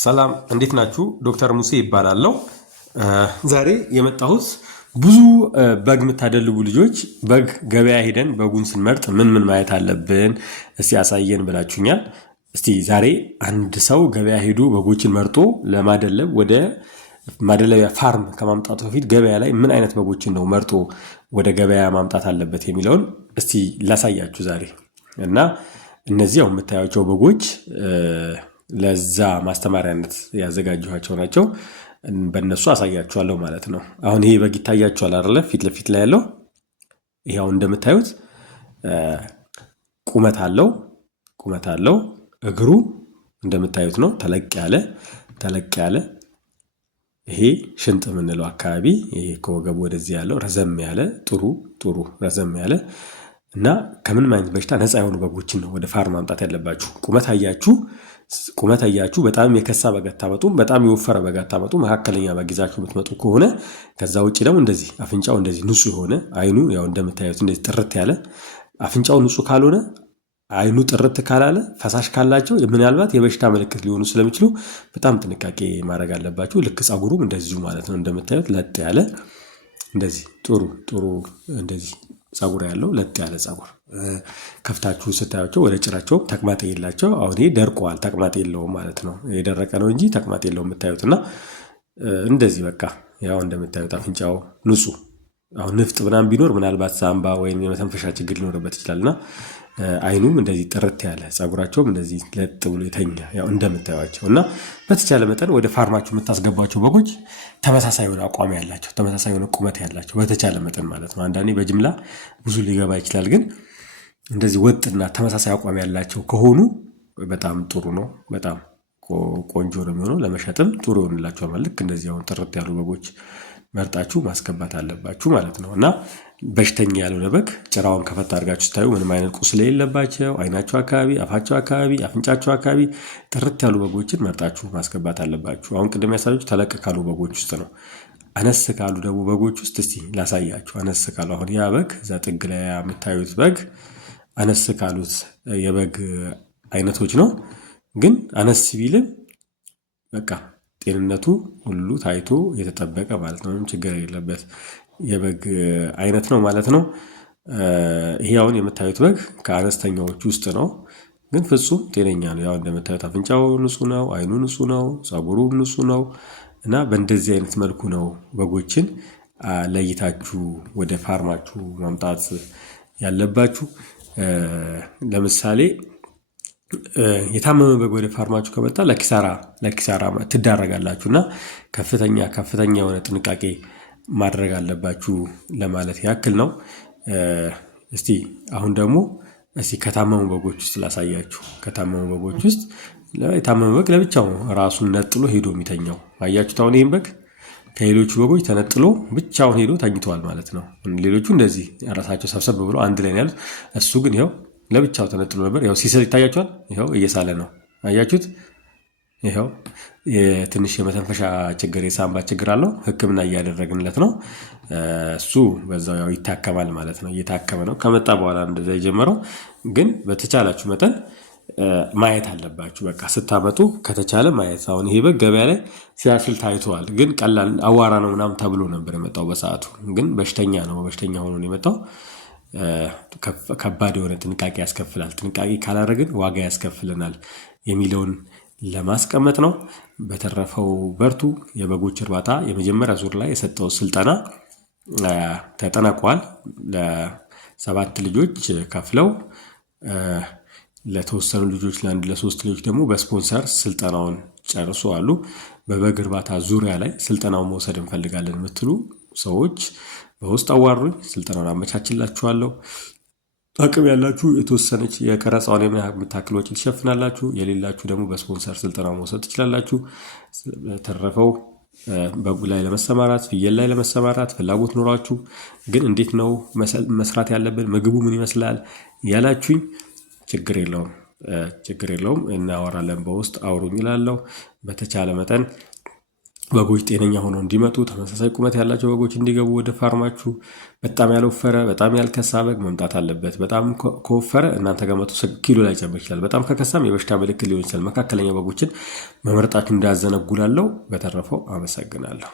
ሰላም እንዴት ናችሁ? ዶክተር ሙሴ ይባላለሁ። ዛሬ የመጣሁት ብዙ በግ የምታደልቡ ልጆች በግ ገበያ ሄደን በጉን ስንመርጥ ምን ማየት አለብን እስቲ ያሳየን ብላችሁኛል። እስቲ ዛሬ አንድ ሰው ገበያ ሄዶ በጎችን መርጦ ለማደለብ ወደ ማደለቢያ ፋርም ከማምጣቱ በፊት ገበያ ላይ ምን አይነት በጎችን ነው መርጦ ወደ ገበያ ማምጣት አለበት የሚለውን እስቲ ላሳያችሁ ዛሬ እና እነዚህ ያው የምታያቸው በጎች ለዛ ማስተማሪያነት ያዘጋጀኋቸው ናቸው። በእነሱ አሳያችኋለሁ ማለት ነው። አሁን ይሄ በግ ይታያችኋል አይደለ? ፊት ለፊት ላይ ያለው ይሄው እንደምታዩት ቁመት አለው። እግሩ እንደምታዩት ነው። ተለቅ ያለ ይሄ ሽንጥ የምንለው አካባቢ ይሄ ከወገቡ ወደዚህ ያለው ረዘም ያለ ጥሩ ረዘም ያለ እና ከምን አይነት በሽታ ነፃ የሆኑ በጎችን ነው ወደ ፋርም ማምጣት ያለባችሁ። ቁመት አያችሁ በጣም የከሳ በግ አታመጡም፣ በጣም የወፈረ በግ አታመጡም። መካከለኛ በግ ይዛችሁ የምትመጡ ከሆነ ከዛ ውጭ ደግሞ እንደዚህ አፍንጫው እንደዚህ ንጹህ የሆነ አይኑ ያው እንደምታዩት እንደዚህ ጥርት ያለ አፍንጫው ንጹህ ካልሆነ አይኑ ጥርት ካላለ ፈሳሽ ካላቸው ምናልባት የበሽታ ምልክት ሊሆኑ ስለሚችሉ በጣም ጥንቃቄ ማድረግ አለባችሁ። ልክ ጸጉሩም እንደዚሁ ማለት ነው። እንደምታዩት ለጥ ያለ እንደዚህ ጥሩ እንደዚህ ጸጉር ያለው ለጥ ያለ ጸጉር ከፍታችሁ ስታያቸው ወደ ጭራቸው ተቅማጥ የላቸው። አሁን ይሄ ደርቋል፣ ተቅማጥ የለውም ማለት ነው። የደረቀ ነው እንጂ ተቅማጥ የለውም የምታዩትና እንደዚህ በቃ ያው እንደምታዩት አፍንጫው ንጹህ። አሁን ንፍጥ ምናምን ቢኖር ምናልባት ሳምባ ወይም የመተንፈሻ ችግር ሊኖርበት ይችላልና አይኑም እንደዚህ ጥርት ያለ ጸጉራቸውም እንደዚህ ለጥ ብሎ የተኛ ያው እንደምታዩቸው እና በተቻለ መጠን ወደ ፋርማችሁ የምታስገቧቸው በጎች ተመሳሳይ የሆነ አቋም ያላቸው ተመሳሳይ የሆነ ቁመት ያላቸው በተቻለ መጠን ማለት ነው። አንዳንዴ በጅምላ ብዙ ሊገባ ይችላል፣ ግን እንደዚህ ወጥና ተመሳሳይ አቋም ያላቸው ከሆኑ በጣም ጥሩ ነው። በጣም ቆንጆ ነው የሚሆነው። ለመሸጥም ጥሩ ይሆንላችኋል ማለት ልክ እንደዚህ አሁን ጥርት ያሉ በጎች መርጣችሁ ማስገባት አለባችሁ ማለት ነው። እና በሽተኛ ያልሆነ በግ ጭራውን ከፈታ አድርጋችሁ ስታዩ ምንም አይነት ቁስል የሌለባቸው አይናቸው አካባቢ፣ አፋቸው አካባቢ፣ አፍንጫቸው አካባቢ ጥርት ያሉ በጎችን መርጣችሁ ማስገባት አለባችሁ። አሁን ቅድም ያሳያችሁ ተለቅ ካሉ በጎች ውስጥ ነው። አነስ ካሉ ደግሞ በጎች ውስጥ እስቲ ላሳያችሁ። አነስ ካሉ አሁን ያ በግ እዛ ጥግ ላይ የምታዩት በግ አነስ ካሉት የበግ አይነቶች ነው። ግን አነስ ቢልም በቃ ጤንነቱ ሁሉ ታይቶ የተጠበቀ ማለት ነው። ችግር የሌለበት የበግ አይነት ነው ማለት ነው። ይሄ አሁን የምታዩት በግ ከአነስተኛዎች ውስጥ ነው፣ ግን ፍጹም ጤነኛ ነው። ያው እንደምታዩት አፍንጫው ንጹህ ነው፣ አይኑ ንጹህ ነው፣ ጸጉሩም ንጹህ ነው እና በእንደዚህ አይነት መልኩ ነው በጎችን ለይታችሁ ወደ ፋርማችሁ ማምጣት ያለባችሁ። ለምሳሌ የታመመ በግ ወደ ፋርማችሁ ከመጣ ለኪሳራ ትዳረጋላችሁ እና ከፍተኛ የሆነ ጥንቃቄ ማድረግ አለባችሁ ለማለት ያክል ነው። እስቲ አሁን ደግሞ ከታመሙ በጎች ውስጥ ላሳያችሁ። ከታመሙ በጎች ውስጥ የታመመ በግ ለብቻው ራሱን ነጥሎ ሄዶ የሚተኛው አያችሁት። አሁን ይህም በግ ከሌሎቹ በጎች ተነጥሎ ብቻውን ሄዶ ተኝተዋል ማለት ነው። ሌሎቹ እንደዚህ ራሳቸው ሰብሰብ ብሎ አንድ ላይ ያሉት፣ እሱ ግን ይኸው ለብቻው ተነጥሎ ነበር። ያው ሲስል ይታያችኋል። ይኸው እየሳለ ነው አያችሁት። ይኸው ትንሽ የመተንፈሻ ችግር የሳምባ ችግር አለው። ሕክምና እያደረግንለት ነው። እሱ በዛው ያው ይታከማል ማለት ነው። እየታከመ ነው። ከመጣ በኋላ እንደዛ የጀመረው ግን በተቻላችሁ መጠን ማየት አለባችሁ። በቃ ስታመጡ ከተቻለ ማየት። አሁን ይሄ በግ ገበያ ላይ ሲያስል ታይቷል፣ ግን ቀላል አዋራ ነው ምናምን ተብሎ ነበር የመጣው በሰዓቱ። ግን በሽተኛ ሆኖ ነው የመጣው። ከባድ የሆነ ጥንቃቄ ያስከፍላል። ጥንቃቄ ካላደረግን ዋጋ ያስከፍለናል የሚለውን ለማስቀመጥ ነው። በተረፈው በርቱ። የበጎች እርባታ የመጀመሪያ ዙር ላይ የሰጠው ስልጠና ተጠናቋል። ለ7 ልጆች ከፍለው ለተወሰኑ ልጆች ለ3 ልጆች ደግሞ በስፖንሰር ስልጠናውን ጨርሶ አሉ። በበግ እርባታ ዙሪያ ላይ ስልጠናውን መውሰድ እንፈልጋለን የምትሉ ሰዎች በውስጥ አዋሩኝ፣ ስልጠናውን አመቻችላችኋለሁ። አቅም ያላችሁ የተወሰነች የቀረጻውን የምታክል ወጪ ትሸፍናላችሁ። የሌላችሁ ደግሞ በስፖንሰር ስልጠናው መውሰድ ትችላላችሁ። ተረፈው በጉ ላይ ለመሰማራት ፍየል ላይ ለመሰማራት ፍላጎት ኖሯችሁ ግን እንዴት ነው መስራት ያለብን ምግቡ ምን ይመስላል ያላችሁኝ፣ ችግር የለውም እናወራለን። በውስጥ አውሩኝ እላለሁ። በተቻለ መጠን በጎች ጤነኛ ሆነው እንዲመጡ ተመሳሳይ ቁመት ያላቸው በጎች እንዲገቡ ወደ ፋርማችሁ በጣም ያልወፈረ በጣም ያልከሳ በግ መምጣት አለበት። በጣም ከወፈረ እናንተ ጋር 100 ኪሎ ላይ ጨምር ይችላል። በጣም ከከሳም የበሽታ ምልክት ሊሆን ይችላል። መካከለኛ በጎችን መመረጣችሁ እንዳያዘነጉላለው። በተረፈው አመሰግናለሁ።